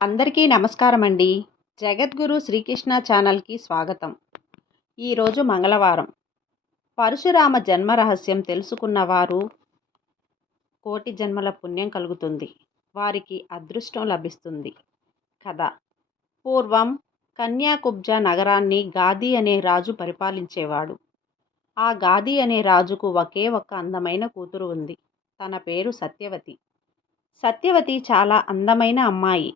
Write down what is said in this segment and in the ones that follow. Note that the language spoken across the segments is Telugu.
అందరికీ నమస్కారం అండి. జగద్గురు శ్రీకృష్ణ ఛానల్‌కి స్వాగతం. ఈరోజు మంగళవారం. పరశురామ జన్మ రహస్యం తెలుసుకున్న వారు కోటి జన్మల పుణ్యం కలుగుతుంది. వారికి అదృష్టం లభిస్తుంది. కథ. పూర్వం కన్యాకుబ్జ నగరాన్ని గాది అనే రాజు పరిపాలించేవాడు. ఆ గాది అనే రాజుకు ఒకే ఒక్క అందమైన కూతురు ఉంది. తన పేరు సత్యవతి. సత్యవతి చాలా అందమైన అమ్మాయి.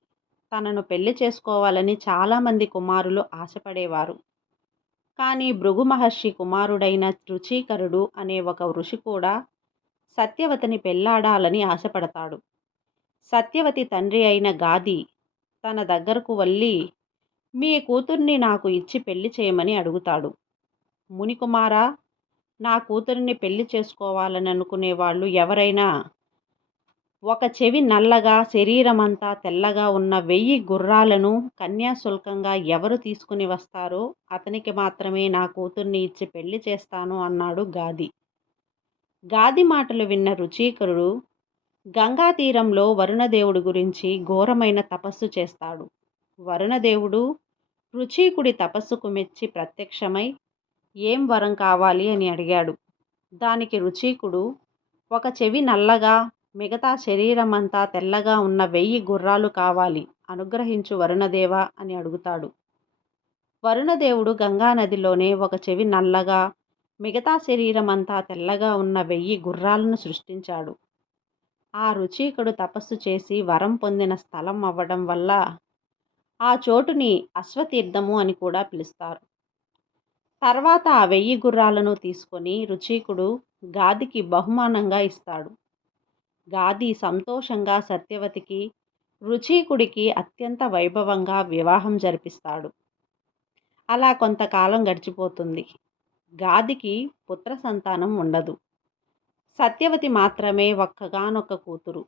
తనను పెళ్లి చేసుకోవాలని చాలామంది కుమారులు ఆశపడేవారు. కానీ భృగు మహర్షి కుమారుడైన రుచీకరుడు అనే ఒక ఋషి కూడా సత్యవతిని పెళ్లాడాలని ఆశపడతాడు. సత్యవతి తండ్రి అయిన గాది తన దగ్గరకు వెళ్ళి, మీ కూతుర్ని నాకు ఇచ్చి పెళ్లి చేయమని అడుగుతాడు. మునికుమారా, నా కూతురిని పెళ్లి చేసుకోవాలని అనుకునే వాళ్ళు ఎవరైనా ఒక చెవి నల్లగా శరీరమంతా తెల్లగా ఉన్న 1000 గుర్రాలను కన్యాశుల్కంగా ఎవరు తీసుకుని వస్తారో అతనికి మాత్రమే నా కూతుర్ని ఇచ్చి పెళ్లి చేస్తాను అన్నాడు గాది. గాది మాటలు విన్న రుచీకరుడు గంగా తీరంలో వరుణదేవుడి గురించి ఘోరమైన తపస్సు చేస్తాడు. వరుణదేవుడు రుచీకుడి తపస్సుకు మెచ్చి ప్రత్యక్షమై ఏం వరం కావాలి అని అడిగాడు. దానికి రుచీకుడు ఒక చెవి నల్లగా మిగతా శరీరమంతా తెల్లగా ఉన్న 1000 గుర్రాలు కావాలి, అనుగ్రహించు వరుణదేవ అని అడుగుతాడు. వరుణదేవుడు గంగానదిలోనే ఒక చెవి నల్లగా మిగతా శరీరమంతా తెల్లగా ఉన్న 1000 గుర్రాలను సృష్టించాడు. ఆ రుచీకుడు తపస్సు చేసి వరం పొందిన స్థలం అవ్వడం వల్ల ఆ చోటుని అశ్వతీర్థము అని కూడా పిలుస్తారు. తర్వాత ఆ 1000 గుర్రాలను తీసుకొని రుచీకుడు గాదికి బహుమానంగా ఇస్తాడు. గాది సంతోషంగా సత్యవతికి రుచీకుడికి అత్యంత వైభవంగా వివాహం జరిపిస్తాడు. అలా కొంతకాలం గడిచిపోతుంది. గాదికి పుత్ర సంతానం ఉండదు. సత్యవతి మాత్రమే ఒక్కగానొక్క కూతురు.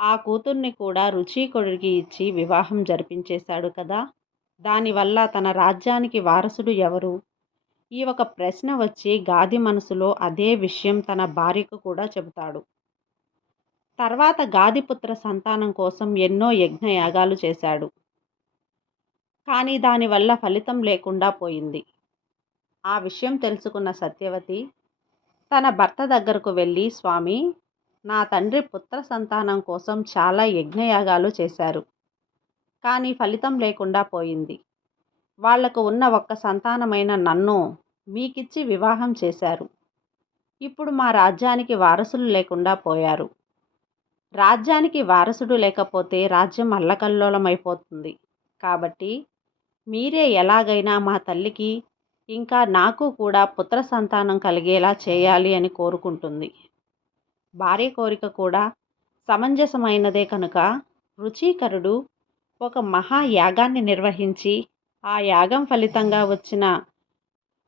ఆ కూతుర్ని కూడా రుచీకుడికి ఇచ్చి వివాహం జరిపించేశాడు కదా. దానివల్ల తన రాజ్యానికి వారసుడు ఎవరు? ఈ ఒక ప్రశ్న వచ్చి గాది మనసులో అదే విషయం తన భార్యకు కూడా చెబుతాడు. తర్వాత గాదిపుత్ర సంతానం కోసం ఎన్నో యజ్ఞయాగాలు చేశాడు. కానీ దానివల్ల ఫలితం లేకుండా పోయింది. ఆ విషయం తెలుసుకున్న సత్యవతి తన భర్త దగ్గరకు వెళ్ళి, స్వామి, నా తండ్రి పుత్ర సంతానం కోసం చాలా యజ్ఞయాగాలు చేశారు. కానీ ఫలితం లేకుండా పోయింది. వాళ్లకు ఉన్న ఒక్క సంతానమైన నన్ను మీకిచ్చి వివాహం చేశారు. ఇప్పుడు మా రాజ్యానికి వారసులు లేకుండా పోయారు. రాజ్యానికి వారసుడు లేకపోతే రాజ్యం అల్లకల్లోలమైపోతుంది. కాబట్టి మీరే ఎలాగైనా మా తల్లికి ఇంకా నాకు కూడా పుత్ర సంతానం కలిగేలా చేయాలి అని కోరుకుంటుంది. భార్య కోరిక కూడా సమంజసమైనదే కనుక రుచీకరుడు ఒక మహాయాగాన్ని నిర్వహించి ఆ యాగం ఫలితంగా వచ్చిన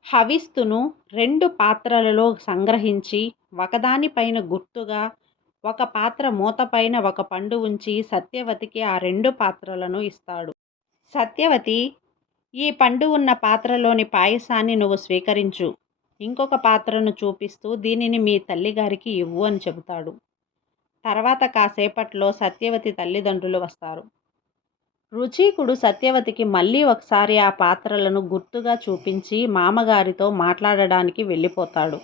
హవిస్తును 2 పాత్రలలో సంగ్రహించి ఒకదానిపైన గుర్తుగా ఒక పాత్ర మూతపైన ఒక పండు ఉంచి సత్యవతికి ఆ 2 పాత్రలను ఇస్తాడు. సత్యవతి, ఈ పండు ఉన్న పాత్రలోని పాయసాన్ని నువ్వు స్వీకరించు. ఇంకొక పాత్రను చూపిస్తూ దీనిని మీ తల్లిగారికి ఇవ్వు అని చెబుతాడు. తర్వాత కాసేపట్లో సత్యవతి తల్లిదండ్రులు వస్తారు. రుచీకుడు సత్యవతికి మళ్ళీ ఒకసారి ఆ పాత్రలను గుర్తుగా చూపించి మామగారితో మాట్లాడడానికి వెళ్ళిపోతాడు.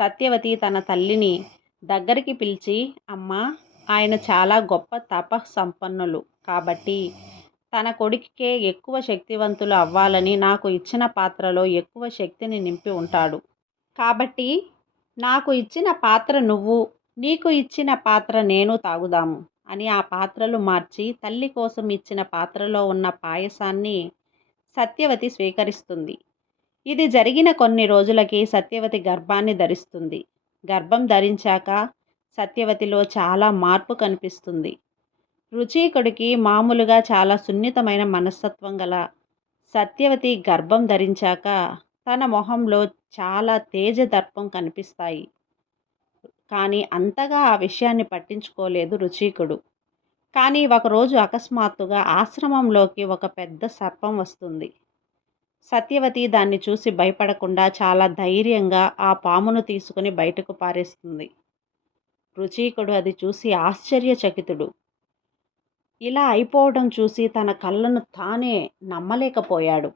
సత్యవతి తన తల్లిని దగ్గరికి పిలిచి, అమ్మా, ఆయన చాలా గొప్ప తపస్సంపన్నులు కాబట్టి తన కొడుకుకే ఎక్కువ శక్తివంతులు అవ్వాలని నాకు ఇచ్చిన పాత్రలో ఎక్కువ శక్తిని నింపి ఉంటాడు. కాబట్టి నాకు ఇచ్చిన పాత్ర నువ్వు, నీకు ఇచ్చిన పాత్ర నేను తాగుదాము అని ఆ పాత్రలు మార్చి తల్లి కోసం ఇచ్చిన పాత్రలో ఉన్న పాయసాన్ని సత్యవతి స్వీకరిస్తుంది. ఇది జరిగిన కొన్ని రోజులకి సత్యవతి గర్భాన్ని ధరిస్తుంది. గర్భం ధరించాక సత్యవతిలో చాలా మార్పు కనిపిస్తుంది. రుచీకుడికి మామూలుగా చాలా సున్నితమైన మనస్తత్వం గల సత్యవతి గర్భం ధరించాక తన మొహంలో చాలా తేజదర్పం కనిపిస్తాయి. కానీ అంతగా ఆ విషయాన్ని పట్టించుకోలేదు రుచీకుడు. కానీ ఒకరోజు అకస్మాత్తుగా ఆశ్రమంలోకి ఒక పెద్ద సర్పం వస్తుంది. సత్యవతి దాన్ని చూసి భయపడకుండా చాలా ధైర్యంగా ఆ పామును తీసుకుని బయటకు పారేస్తుంది. రుచీకుడు అది చూసి ఆశ్చర్యచకితుడు. ఇలా అయిపోవడం చూసి తన కళ్ళను తానే నమ్మలేకపోయాడు.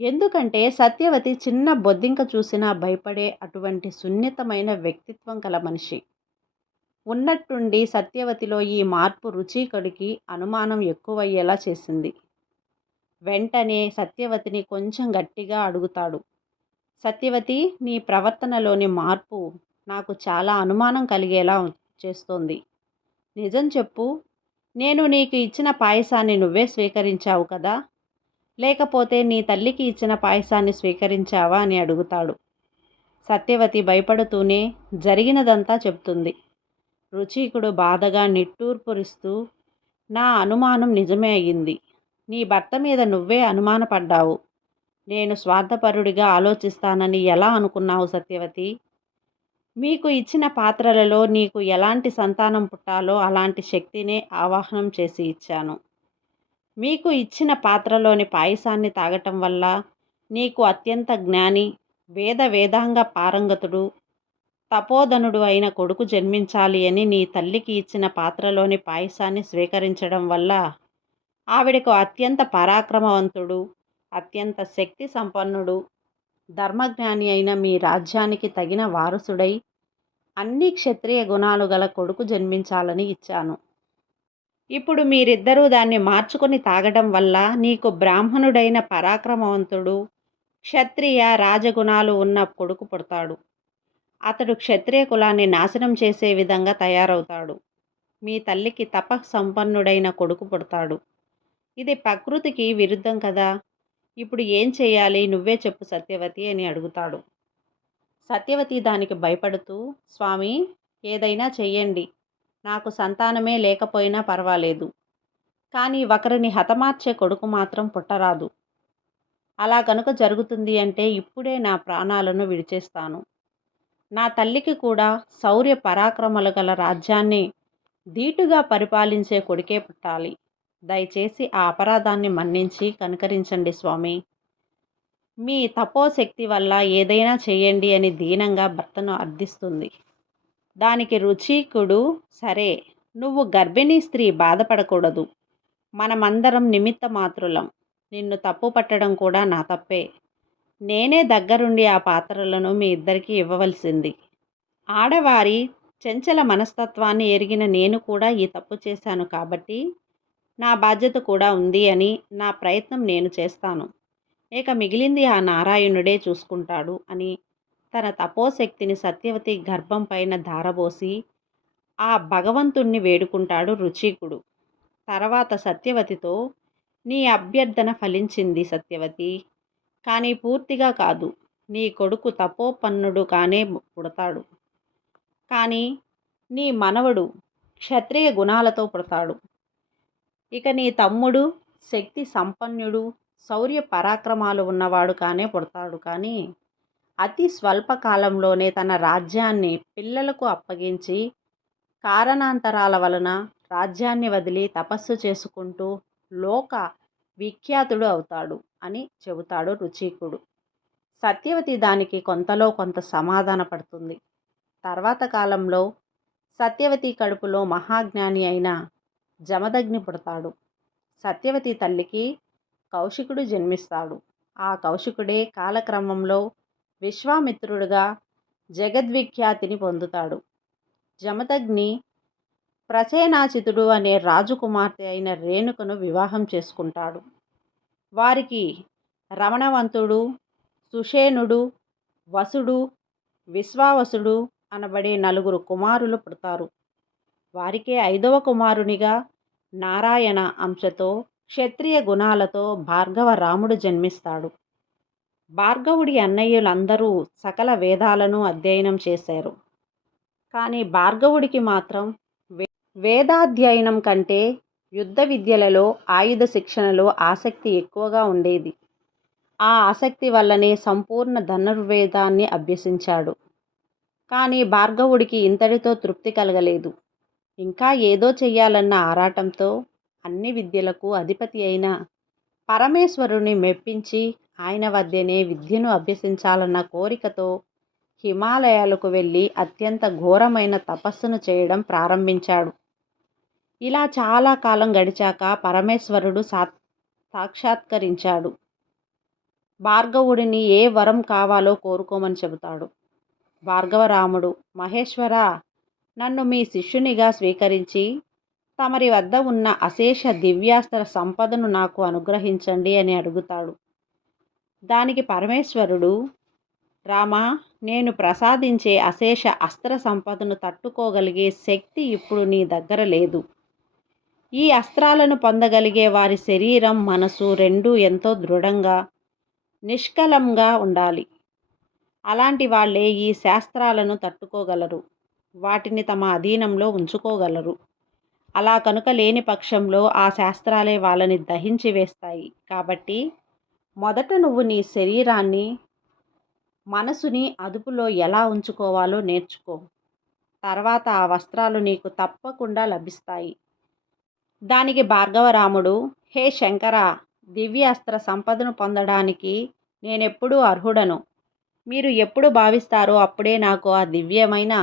ఎందుకంటే సత్యవతి చిన్న బొద్దింక చూసినా భయపడే అటువంటి సున్నితమైన వ్యక్తిత్వం గల మనిషి. ఉన్నట్టుండి సత్యవతిలో ఈ మార్పు రుచికుడికి అనుమానం ఎక్కువయ్యేలా చేసింది. వెంటనే సత్యవతిని కొంచెం గట్టిగా అడుగుతాడు. సత్యవతి, నీ ప్రవర్తనలోని మార్పు నాకు చాలా అనుమానం కలిగేలా చేస్తోంది. నిజం చెప్పు. నేను నీకు ఇచ్చిన పాయసాన్ని నువ్వే స్వీకరించావు కదా? లేకపోతే నీ తల్లికి ఇచ్చిన పాయసాన్ని స్వీకరించావా అని అడుగుతాడు. సత్యవతి భయపడుతూనే జరిగినదంతా చెప్తుంది. రుచికుడు బాధగా నిట్టూర్పురిస్తూ, నా అనుమానం నిజమే అయ్యింది. నీ భర్త మీద నువ్వే అనుమానపడ్డావు. నేను స్వార్థపరుడిగా ఆలోచిస్తానని ఎలా అనుకున్నావు సత్యవతి? మీకు ఇచ్చిన పాత్రలలో నీకు ఎలాంటి సంతానం పుట్టాలో అలాంటి శక్తినే ఆవాహనం చేసి ఇచ్చాను. మీకు ఇచ్చిన పాత్రలోని పాయసాన్ని తాగటం వల్ల నీకు అత్యంత జ్ఞాని, వేదాంగ పారంగతుడు, తపోధనుడు అయిన కొడుకు జన్మించాలి అని నీ తల్లికి ఇచ్చిన పాత్రలోని పాయసాన్ని స్వీకరించడం వల్ల ఆవిడకు అత్యంత పరాక్రమవంతుడు, అత్యంత శక్తి సంపన్నుడు, ధర్మజ్ఞాని అయిన మీ రాజ్యానికి తగిన వారసుడై అన్ని క్షత్రియ గుణాలు గల కొడుకు జన్మించాలని ఇచ్చాను. ఇప్పుడు మీరిద్దరూ దాన్ని మార్చుకొని తాగడం వల్ల నీకు బ్రాహ్మణుడైన పరాక్రమవంతుడు, క్షత్రియ రాజగుణాలు ఉన్న కొడుకు పుడతాడు. అతడు క్షత్రియ కులాన్ని నాశనం చేసే విధంగా తయారవుతాడు. మీ తల్లికి తపస్సంపన్నుడైన కొడుకు పుడతాడు. ఇది ప్రకృతికి విరుద్ధం కదా. ఇప్పుడు ఏం చేయాలి, నువ్వే చెప్పు సత్యవతి అని అడుగుతాడు. సత్యవతి దానికి భయపడుతూ, స్వామి, ఏదైనా చెయ్యండి. నాకు సంతానమే లేకపోయినా పర్వాలేదు. కానీ ఒకరిని హతమార్చే కొడుకు మాత్రం పుట్టరాదు. అలా కనుక జరుగుతుంది అంటే ఇప్పుడే నా ప్రాణాలను విడిచేస్తాను. నా తల్లికి కూడా శౌర్య పరాక్రమలు గల రాజ్యాన్ని ధీటుగా పరిపాలించే కొడుకే పుట్టాలి. దయచేసి ఆ అపరాధాన్ని మన్నించి కనికరించండి స్వామి. మీ తపోశక్తి వల్ల ఏదైనా చేయండి అని దీనంగా భర్తను అర్థిస్తుంది. దానికి రుచికుడు, సరే, నువ్వు గర్భిణీ స్త్రీ, బాధపడకూడదు. మనమందరం నిమిత్త మాత్రులం. నిన్ను తప్పు పట్టడం కూడా నా తప్పే. నేనే దగ్గరుండి ఆ పాత్రలను మీ ఇద్దరికీ ఇవ్వవలసింది. ఆడవారి చంచల మనస్తత్వాన్ని ఎరిగిన నేను కూడా ఈ తప్పు చేశాను కాబట్టి నా బాధ్యత కూడా ఉంది అని నా ప్రయత్నం నేను చేస్తాను. ఇక మిగిలింది ఆ నారాయణుడే చూసుకుంటాడు అని తన తపోశక్తిని సత్యవతి గర్భం పైన ధారబోసి ఆ భగవంతుణ్ణి వేడుకుంటాడు రుచికుడు. తర్వాత సత్యవతితో, నీ అభ్యర్థన ఫలించింది సత్యవతి. కానీ పూర్తిగా కాదు. నీ కొడుకు తపోపన్నుడు కానే పుడతాడు. కానీ నీ మనవడు క్షత్రియ గుణాలతో పుడతాడు. ఇక నీ తమ్ముడు శక్తి సంపన్నుడు, శౌర్య పరాక్రమాలు ఉన్నవాడు కానే పుడతాడు. కానీ అతి స్వల్ప కాలంలోనే తన రాజ్యాన్ని పిల్లలకు అప్పగించి కారణాంతరాల వలన రాజ్యాన్ని వదిలి తపస్సు చేసుకుంటూ లోక విఖ్యాతుడు అవుతాడు అని చెబుతాడు రుచికుడు. సత్యవతి దానికి కొంతలో కొంత సమాధాన పడుతుంది. తర్వాత కాలంలో సత్యవతి కడుపులో మహాజ్ఞాని అయిన జమదగ్ని పుడతాడు. సత్యవతి తల్లికి కౌశికుడు జన్మిస్తాడు. ఆ కౌశికుడే కాలక్రమంలో విశ్వామిత్రుడుగా జగద్విఖ్యాతిని పొందుతాడు. జమదగ్ని ప్రసేనాచితుడు అనే రాజకుమార్తె అయిన రేణుకను వివాహం చేసుకుంటాడు. వారికి రమణవంతుడు, సుషేణుడు, వసుడు, విశ్వావసుడు అనబడే 4 కుమారులు పుడతారు. వారికే 5వ కుమారునిగా నారాయణ అంశతో క్షత్రియ గుణాలతో భార్గవ రాముడు జన్మిస్తాడు. భార్గవుడి అన్నయ్యులందరూ సకల వేదాలను అధ్యయనం చేశారు. కానీ భార్గవుడికి మాత్రం వేదాధ్యయనం కంటే యుద్ధ విద్యలలో, ఆయుధ శిక్షణలో ఆసక్తి ఎక్కువగా ఉండేది. ఆ ఆసక్తి వల్లనే సంపూర్ణ ధనుర్వేదాన్ని అభ్యసించాడు. కానీ భార్గవుడికి ఇంతటితో తృప్తి కలగలేదు. ఇంకా ఏదో చెయ్యాలన్న ఆరాటంతో అన్ని విద్యలకు అధిపతి అయిన పరమేశ్వరుని మెప్పించి ఆయన వద్దనే విద్యను అభ్యసించాలన్న కోరికతో హిమాలయాలకు వెళ్ళి అత్యంత ఘోరమైన తపస్సును చేయడం ప్రారంభించాడు. ఇలా చాలా కాలం గడిచాక పరమేశ్వరుడు సాక్షాత్కరించాడు. భార్గవుడిని ఏ వరం కావాలో కోరుకోమని చెబుతాడు. భార్గవరాముడు, మహేశ్వరా, నన్ను మీ శిష్యునిగా స్వీకరించి తమరి వద్ద ఉన్న అశేష దివ్యాస్త్ర సంపదను నాకు అనుగ్రహించండి అని అడుగుతాడు. దానికి పరమేశ్వరుడు, రామా, నేను ప్రసాదించే అశేష అస్త్ర సంపదను తట్టుకోగలిగే శక్తి ఇప్పుడు నీ దగ్గర లేదు. ఈ అస్త్రాలను పొందగలిగే వారి శరీరం, మనసు రెండూ ఎంతో దృఢంగా, నిష్కలంగా ఉండాలి. అలాంటి వాళ్ళే ఈ శాస్త్రాలను తట్టుకోగలరు, వాటిని తమ అధీనంలో ఉంచుకోగలరు. అలా కనుక లేని పక్షంలో ఆ శాస్త్రాలే వాళ్ళని దహించి వేస్తాయి. కాబట్టి మొదట నువ్వు నీ శరీరాన్ని, మనసుని అదుపులో ఎలా ఉంచుకోవాలో నేర్చుకో. తర్వాత ఆ వస్త్రాలు నీకు తప్పకుండా లభిస్తాయి. దానికి భార్గవరాముడు, హే శంకర, దివ్యాస్త్ర సంపదను పొందడానికి నేనెప్పుడూ అర్హుడను. మీరు ఎప్పుడు భావిస్తారో అప్పుడే నాకు ఆ దివ్యమైన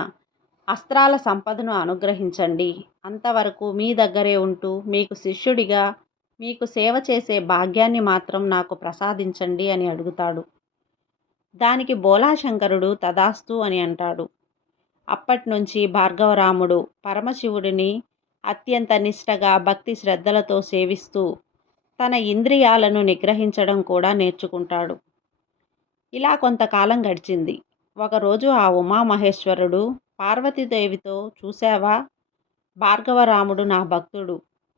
అస్త్రాల సంపదను అనుగ్రహించండి. అంతవరకు మీ దగ్గరే ఉంటూ మీకు శిష్యుడిగా మీకు సేవ చేసే భాగ్యాన్ని మాత్రం నాకు ప్రసాదించండి అని అడుగుతాడు. దానికి బోలాశంకరుడు తదాస్తు అని అంటాడు. అప్పట్నుంచి భార్గవరాముడు పరమశివుడిని అత్యంత నిష్టగా, భక్తి శ్రద్ధలతో సేవిస్తూ తన ఇంద్రియాలను నిగ్రహించడం కూడా నేర్చుకుంటాడు. ఇలా కొంతకాలం గడిచింది. ఒకరోజు ఆ ఉమామహేశ్వరుడు పార్వతీదేవితో, చూశావా, భార్గవరాముడు నా భక్తుడు,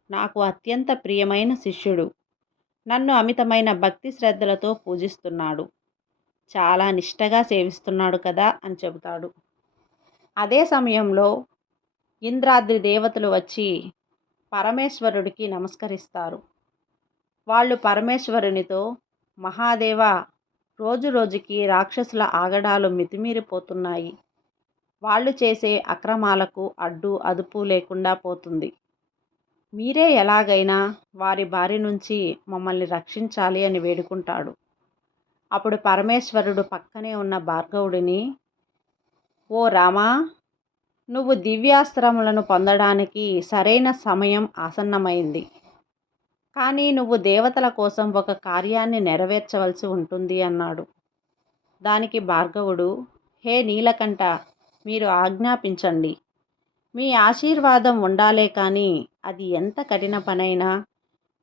నాకు అత్యంత ప్రియమైన శిష్యుడు, నన్ను అమితమైన భక్తి శ్రద్ధలతో పూజిస్తున్నాడు, చాలా నిష్టగా సేవిస్తున్నాడు కదా అని చెబుతాడు. అదే సమయంలో ఇంద్రాద్రి దేవతలు వచ్చి పరమేశ్వరుడికి నమస్కరిస్తారు. వాళ్ళు పరమేశ్వరునితో, మహాదేవ, రోజు రోజుకి రాక్షసుల ఆగడాలు మితిమీరిపోతున్నాయి. వాళ్ళు చేసే అక్రమాలకు అడ్డు అదుపు లేకుండా పోతుంది. మీరే ఎలాగైనా వారి బారి నుంచి మమ్మల్ని రక్షించాలి అని వేడుకుంటాడు. అప్పుడు పరమేశ్వరుడు పక్కనే ఉన్న భార్గవుడిని, ఓ రామా, నువ్వు దివ్యాస్త్రములను పొందడానికి సరైన సమయం ఆసన్నమైంది. కానీ నువ్వు దేవతల కోసం ఒక కార్యాన్ని నెరవేర్చవలసి ఉంటుంది అన్నాడు. దానికి భార్గవుడు, హే నీలకంఠ, మీరు ఆజ్ఞాపించండి. మీ ఆశీర్వాదం ఉండాలే కానీ అది ఎంత కఠిన పనైనా,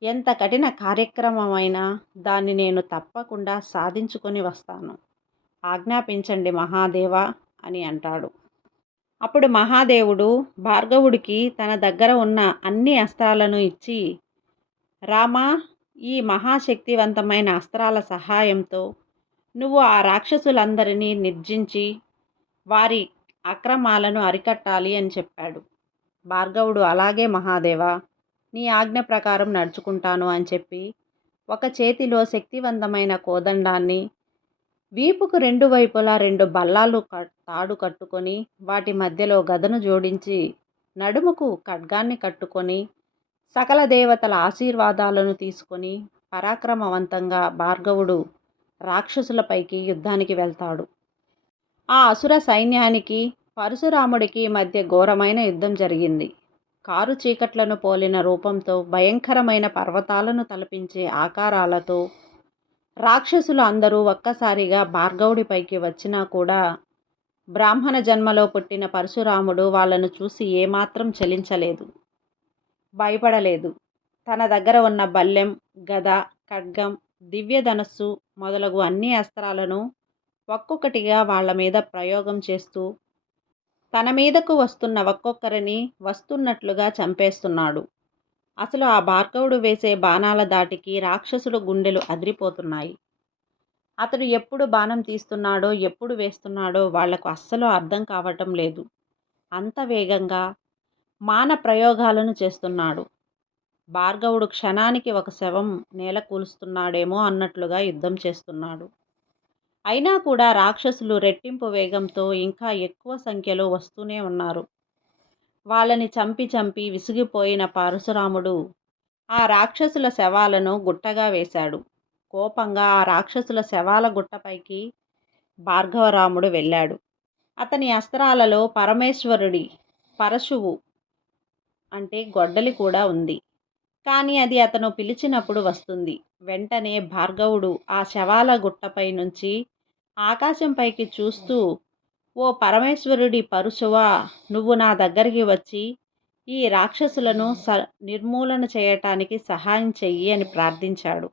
ఎంత కఠిన కార్యక్రమమైనా దాన్ని నేను తప్పకుండా సాధించుకొని వస్తాను. ఆజ్ఞాపించండి మహాదేవ అని అంటాడు. అప్పుడు మహాదేవుడు భార్గవుడికి తన దగ్గర ఉన్న అన్ని అస్త్రాలను ఇచ్చి, రామా, ఈ మహాశక్తివంతమైన అస్త్రాల సహాయంతో నువ్వు ఆ రాక్షసులందరినీ నిర్జించి వారి అక్రమాలను అరికట్టాలి అని చెప్పాడు. భార్గవుడు, అలాగే మహాదేవా, నీ ఆజ్ఞ ప్రకారం నడుచుకుంటాను అని చెప్పి ఒక చేతిలో శక్తివంతమైన కోదండాన్ని, వీపుకు రెండు వైపులా 2 బల్లాలు తాడు కట్టుకొని వాటి మధ్యలో గదను జోడించి నడుముకు ఖడ్గాన్ని కట్టుకొని సకల దేవతల ఆశీర్వాదాలను తీసుకొని పరాక్రమవంతంగా భార్గవుడు రాక్షసులపైకి యుద్ధానికి వెళ్తాడు. ఆ అసుర సైన్యానికి పరశురాముడికి మధ్య ఘోరమైన యుద్ధం జరిగింది. కారు చీకట్లను పోలిన రూపంతో, భయంకరమైన పర్వతాలను తలపించే ఆకారాలతో రాక్షసులు అందరూ ఒక్కసారిగా భార్గవుడిపైకి వచ్చినా కూడా బ్రాహ్మణ జన్మలో పుట్టిన పరశురాముడు వాళ్ళను చూసి ఏమాత్రం చలించలేదు, భయపడలేదు. తన దగ్గర ఉన్న బల్లెం, గద, ఖడ్గం, దివ్యధనస్సు మొదలగు అన్ని అస్త్రాలను ఒక్కొక్కటిగా వాళ్ళ మీద ప్రయోగం చేస్తూ తన మీదకు వస్తున్న ఒక్కొక్కరిని వస్తున్నట్లుగా చంపేస్తున్నాడు. అసలు ఆ భార్గవుడు వేసే బాణాల దాటికి రాక్షసుడు గుండెలు అదిరిపోతున్నాయి. అతడు ఎప్పుడు బాణం తీస్తున్నాడో, ఎప్పుడు వేస్తున్నాడో వాళ్లకు అస్సలు అర్థం కావటం లేదు. అంత వేగంగా మాన ప్రయోగాలను చేస్తున్నాడు. భార్గవుడు క్షణానికి ఒక శవం నేల కూలుస్తున్నాడేమో అన్నట్లుగా యుద్ధం చేస్తున్నాడు. అయినా కూడా రాక్షసులు రెట్టింపు వేగంతో ఇంకా ఎక్కువ సంఖ్యలో వస్తూనే ఉన్నారు. వాళ్ళని చంపి చంపి విసిగిపోయిన పరశురాముడు ఆ రాక్షసుల శవాలను గుట్టగా వేశాడు. కోపంగా ఆ రాక్షసుల శవాల గుట్టపైకి భార్గవరాముడు వెళ్ళాడు. అతని అస్త్రాలలో పరమేశ్వరుడి పరశువు అంటే గొడ్డలి కూడా ఉంది. కానీ అది అతను పిలిచినప్పుడు వస్తుంది. వెంటనే భార్గవుడు ఆ శవాల గుట్టపై నుంచి ఆకాశం పైకి చూస్తూ, "ఓ పరమేశ్వరుడి పరుశువా, నువ్వు నా దగ్గరికి వచ్చి ఈ రాక్షసులను నిర్మూలన చేయటానికి సహాయం చెయ్యి" అని ప్రార్థించాడు.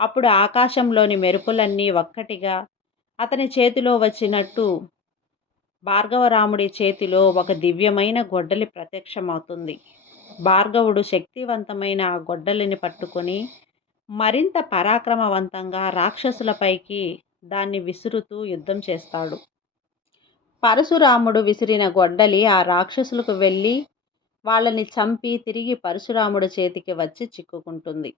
అప్పుడు ఆకాశంలోని మెరుపులన్నీ ఒక్కటిగా అతని చేతిలో వచ్చినట్టు భార్గవరాముడి చేతిలో ఒక దివ్యమైన గొడ్డలి ప్రత్యక్షమవుతుంది. భార్గవుడు శక్తివంతమైన ఆ గొడ్డలిని పట్టుకొని మరింత పరాక్రమవంతంగా రాక్షసులపైకి దాన్ని విసురుతూ యుద్ధం చేస్తాడు. పరశురాముడు విసిరిన గొడ్డలి ఆ రాక్షసులకు వెళ్ళి వాళ్ళని చంపి తిరిగి పరశురాముడి చేతికి వచ్చి చిక్కుకుంటుంది.